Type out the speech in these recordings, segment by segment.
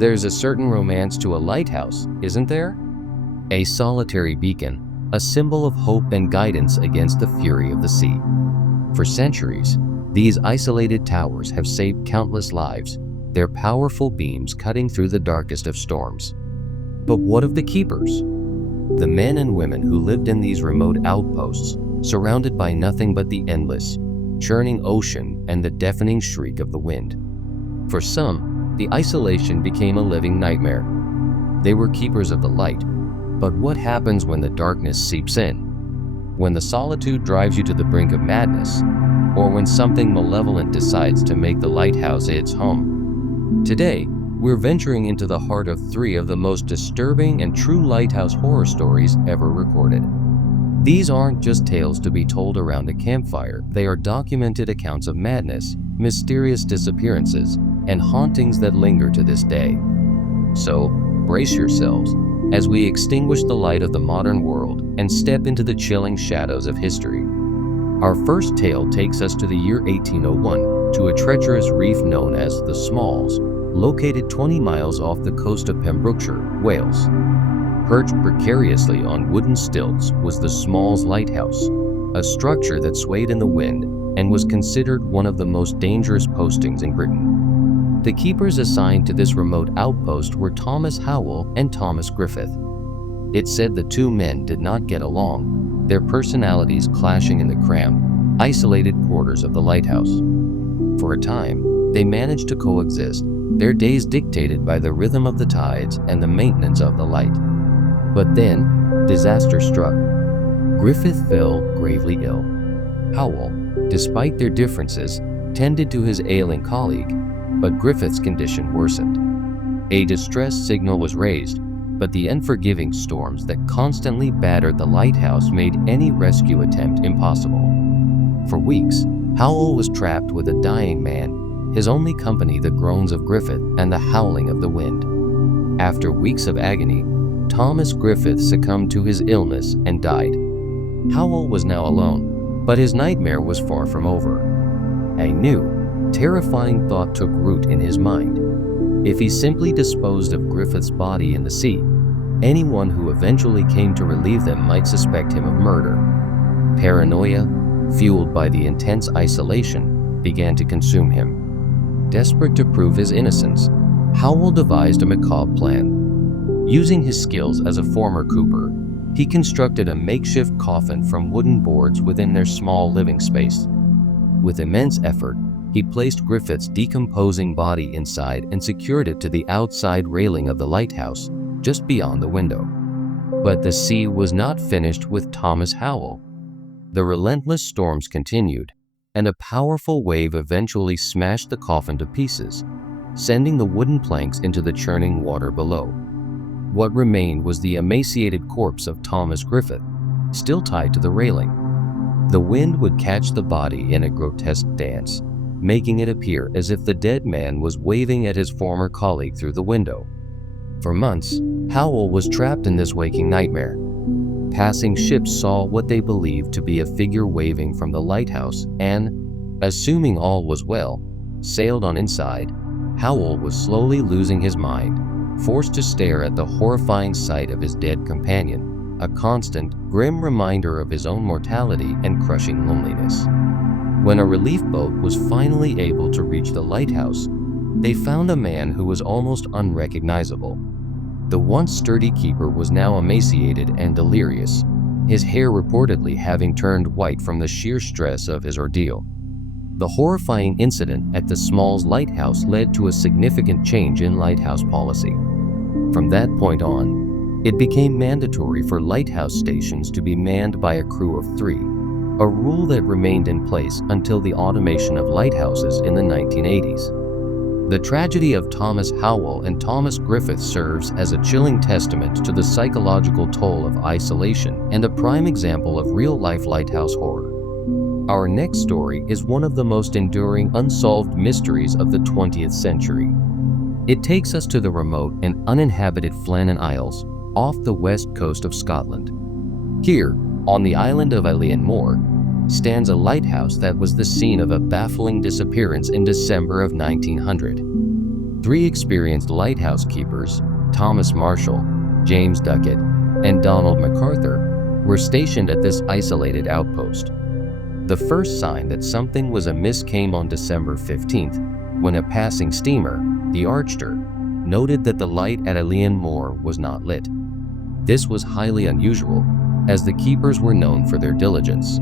There's a certain romance to a lighthouse, isn't there? A solitary beacon, a symbol of hope and guidance against the fury of the sea. For centuries, these isolated towers have saved countless lives, their powerful beams cutting through the darkest of storms. But what of the keepers? The men and women who lived in these remote outposts, surrounded by nothing but the endless, churning ocean and the deafening shriek of the wind. For some, the isolation became a living nightmare. They were keepers of the light, but what happens when the darkness seeps in? When the solitude drives you to the brink of madness, or when something malevolent decides to make the lighthouse its home? Today, we're venturing into the heart of three of the most disturbing and true lighthouse horror stories ever recorded. These aren't just tales to be told around a campfire, they are documented accounts of madness, mysterious disappearances, and hauntings that linger to this day. So, brace yourselves as we extinguish the light of the modern world and step into the chilling shadows of history. Our first tale takes us to the year 1801, to a treacherous reef known as the Smalls, located 20 miles off the coast of Pembrokeshire, Wales. Perched precariously on wooden stilts was the Smalls Lighthouse, a structure that swayed in the wind and was considered one of the most dangerous postings in Britain. The keepers assigned to this remote outpost were Thomas Howell and Thomas Griffith. It said the two men did not get along, their personalities clashing in the cramped, isolated quarters of the lighthouse. For a time, they managed to coexist, their days dictated by the rhythm of the tides and the maintenance of the light. But then, disaster struck. Griffith fell gravely ill. Howell, despite their differences, tended to his ailing colleague, but Griffith's condition worsened. A distress signal was raised, but the unforgiving storms that constantly battered the lighthouse made any rescue attempt impossible. For weeks, Howell was trapped with a dying man, his only company the groans of Griffith and the howling of the wind. After weeks of agony, Thomas Griffith succumbed to his illness and died. Howell was now alone, but his nightmare was far from over. A new, terrifying thought took root in his mind. If he simply disposed of Griffith's body in the sea, anyone who eventually came to relieve them might suspect him of murder. Paranoia, fueled by the intense isolation, began to consume him. Desperate to prove his innocence, Howell devised a macabre plan. Using his skills as a former cooper, he constructed a makeshift coffin from wooden boards within their small living space. With immense effort, he placed Griffith's decomposing body inside and secured it to the outside railing of the lighthouse, just beyond the window. But the sea was not finished with Thomas Howell. The relentless storms continued, and a powerful wave eventually smashed the coffin to pieces, sending the wooden planks into the churning water below. What remained was the emaciated corpse of Thomas Griffith, still tied to the railing. The wind would catch the body in a grotesque dance, making it appear as if the dead man was waving at his former colleague through the window. For months, Howell was trapped in this waking nightmare. Passing ships saw what they believed to be a figure waving from the lighthouse and, assuming all was well, sailed on inside. Howell was slowly losing his mind, forced to stare at the horrifying sight of his dead companion, a constant, grim reminder of his own mortality and crushing loneliness. When a relief boat was finally able to reach the lighthouse, they found a man who was almost unrecognizable. The once sturdy keeper was now emaciated and delirious, his hair reportedly having turned white from the sheer stress of his ordeal. The horrifying incident at the Smalls Lighthouse led to a significant change in lighthouse policy. From that point on, it became mandatory for lighthouse stations to be manned by a crew of 3, a rule that remained in place until the automation of lighthouses in the 1980s. The tragedy of Thomas Howell and Thomas Griffith serves as a chilling testament to the psychological toll of isolation and a prime example of real-life lighthouse horror. Our next story is one of the most enduring unsolved mysteries of the 20th century. It takes us to the remote and uninhabited Flannan Isles, off the west coast of Scotland. Here, on the island of Eilean Moor, stands a lighthouse that was the scene of a baffling disappearance in December of 1900. Three experienced lighthouse keepers, Thomas Marshall, James Duckett, and Donald MacArthur, were stationed at this isolated outpost. The first sign that something was amiss came on December 15th, when a passing steamer, the Archer, noted that the light at Eilean Moor was not lit. This was highly unusual, as the keepers were known for their diligence.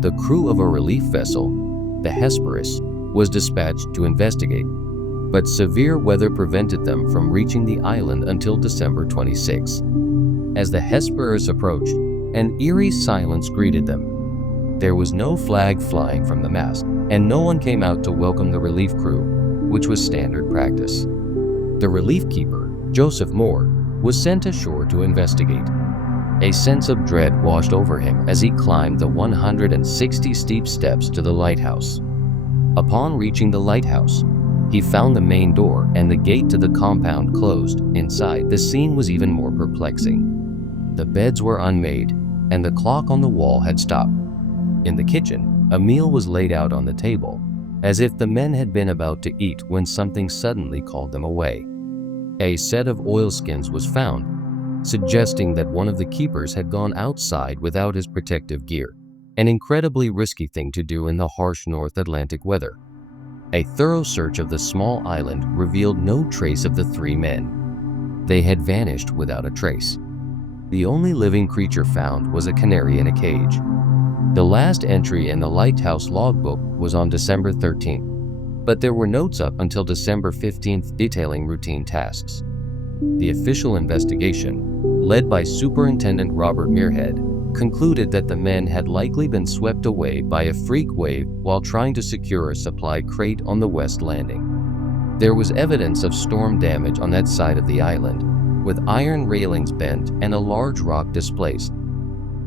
The crew of a relief vessel, the Hesperus, was dispatched to investigate, but severe weather prevented them from reaching the island until December 26. As the Hesperus approached, an eerie silence greeted them. There was no flag flying from the mast, and no one came out to welcome the relief crew, which was standard practice. The relief keeper, Joseph Moore, was sent ashore to investigate. A sense of dread washed over him as he climbed the 160 steep steps to the lighthouse. Upon reaching the lighthouse, he found the main door and the gate to the compound closed. Inside, the scene was even more perplexing. The beds were unmade, and the clock on the wall had stopped. In the kitchen, a meal was laid out on the table, as if the men had been about to eat when something suddenly called them away. A set of oilskins was found, suggesting that one of the keepers had gone outside without his protective gear, an incredibly risky thing to do in the harsh North Atlantic weather. A thorough search of the small island revealed no trace of the three men. They had vanished without a trace. The only living creature found was a canary in a cage. The last entry in the lighthouse logbook was on December 13th, but there were notes up until December 15th detailing routine tasks. The official investigation, led by Superintendent Robert Muirhead, concluded that the men had likely been swept away by a freak wave while trying to secure a supply crate on the west landing. There was evidence of storm damage on that side of the island, with iron railings bent and a large rock displaced.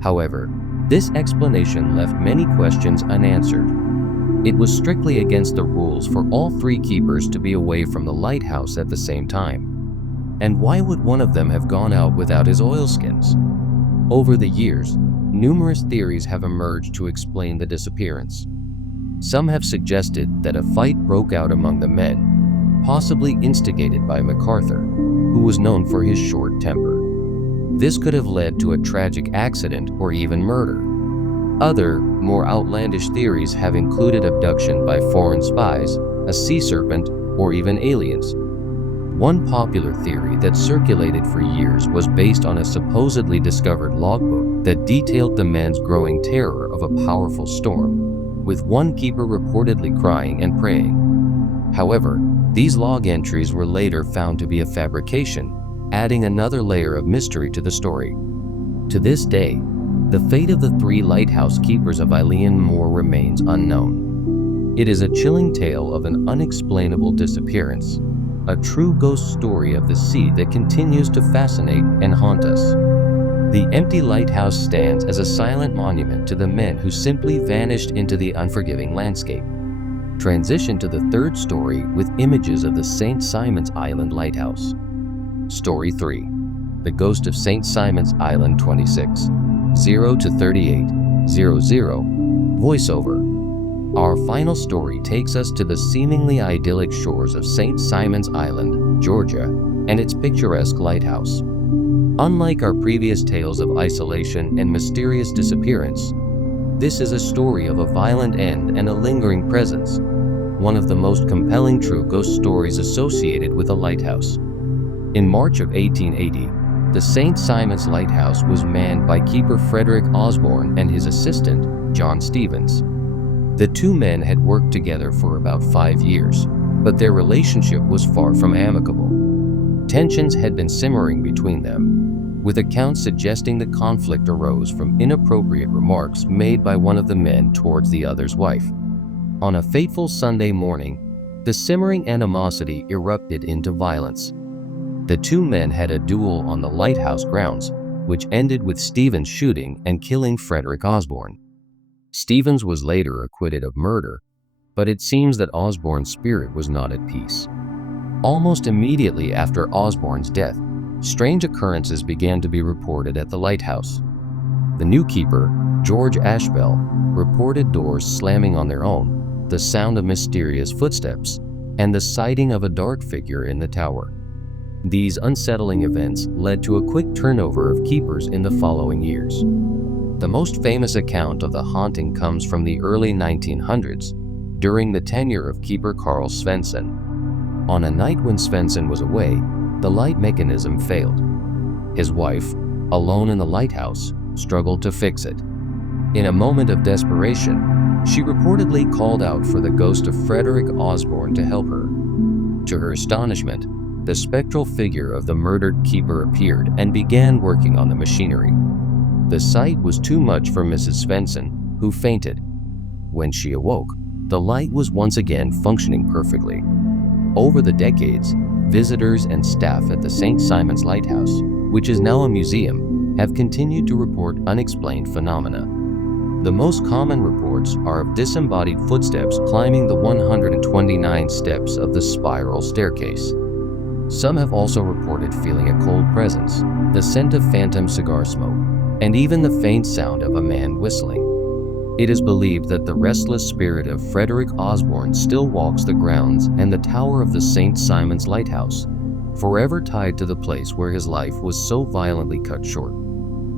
However, this explanation left many questions unanswered. It was strictly against the rules for all three keepers to be away from the lighthouse at the same time. And why would one of them have gone out without his oilskins? Over the years, numerous theories have emerged to explain the disappearance. Some have suggested that a fight broke out among the men, possibly instigated by MacArthur, who was known for his short temper. This could have led to a tragic accident or even murder. Other, more outlandish theories have included abduction by foreign spies, a sea serpent, or even aliens. One popular theory that circulated for years was based on a supposedly discovered logbook that detailed the men's growing terror of a powerful storm, with one keeper reportedly crying and praying. However, these log entries were later found to be a fabrication, adding another layer of mystery to the story. To this day, the fate of the three lighthouse keepers of Eilean Moor remains unknown. It is a chilling tale of an unexplainable disappearance, a true ghost story of the sea that continues to fascinate and haunt us. The empty lighthouse stands as a silent monument to the men who simply vanished into the unforgiving landscape. Transition to the third story with images of the St. Simon's Island Lighthouse. Story 3. The Ghost of St. Simon's Island 26, 0 to 3800. Voiceover. Our final story takes us to the seemingly idyllic shores of St. Simon's Island, Georgia, and its picturesque lighthouse. Unlike our previous tales of isolation and mysterious disappearance, this is a story of a violent end and a lingering presence, one of the most compelling true ghost stories associated with a lighthouse. In March of 1880, the St. Simon's Lighthouse was manned by keeper Frederick Osborne and his assistant, John Stevens. The two men had worked together for about 5 years, but their relationship was far from amicable. Tensions had been simmering between them, with accounts suggesting the conflict arose from inappropriate remarks made by one of the men towards the other's wife. On a fateful Sunday morning, the simmering animosity erupted into violence. The two men had a duel on the lighthouse grounds, which ended with Stevens shooting and killing Frederick Osborne. Stevens was later acquitted of murder, but it seems that Osborne's spirit was not at peace. Almost immediately after Osborne's death, strange occurrences began to be reported at the lighthouse. The new keeper, George Ashbell, reported doors slamming on their own, the sound of mysterious footsteps, and the sighting of a dark figure in the tower. These unsettling events led to a quick turnover of keepers in the following years. The most famous account of the haunting comes from the early 1900s, during the tenure of keeper Carl Svensson. On a night when Svensson was away, the light mechanism failed. His wife, alone in the lighthouse, struggled to fix it. In a moment of desperation, she reportedly called out for the ghost of Frederick Osborne to help her. To her astonishment, the spectral figure of the murdered keeper appeared and began working on the machinery. The sight was too much for Mrs. Svensson, who fainted. When she awoke, the light was once again functioning perfectly. Over the decades, visitors and staff at the St. Simon's Lighthouse, which is now a museum, have continued to report unexplained phenomena. The most common reports are of disembodied footsteps climbing the 129 steps of the spiral staircase. Some have also reported feeling a cold presence, the scent of phantom cigar smoke, and even the faint sound of a man whistling. It is believed that the restless spirit of Frederick Osborne still walks the grounds and the tower of the St. Simon's Lighthouse, forever tied to the place where his life was so violently cut short.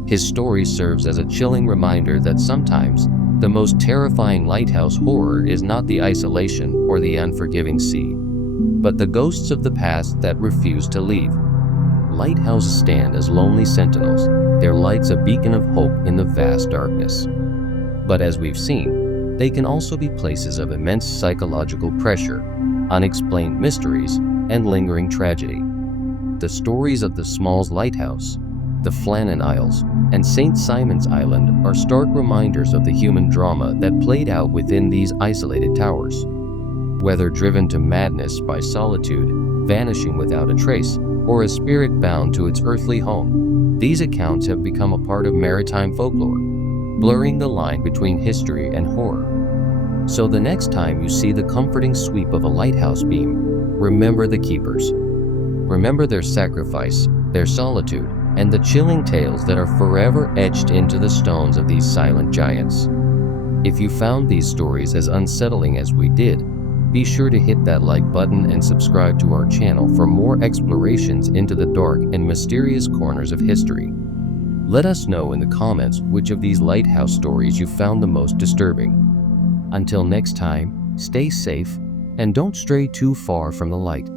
His story serves as a chilling reminder that sometimes the most terrifying lighthouse horror is not the isolation or the unforgiving sea, but the ghosts of the past that refuse to leave. Lighthouses stand as lonely sentinels, their lights a beacon of hope in the vast darkness. But as we've seen, they can also be places of immense psychological pressure, unexplained mysteries, and lingering tragedy. The stories of the Smalls Lighthouse, the Flannan Isles, and St. Simon's Island are stark reminders of the human drama that played out within these isolated towers. Whether driven to madness by solitude, vanishing without a trace, or a spirit bound to its earthly home, these accounts have become a part of maritime folklore, blurring the line between history and horror. So the next time you see the comforting sweep of a lighthouse beam, remember the keepers. Remember their sacrifice, their solitude, and the chilling tales that are forever etched into the stones of these silent giants. If you found these stories as unsettling as we did, be sure to hit that like button and subscribe to our channel for more explorations into the dark and mysterious corners of history. Let us know in the comments which of these lighthouse stories you found the most disturbing. Until next time, stay safe and don't stray too far from the light.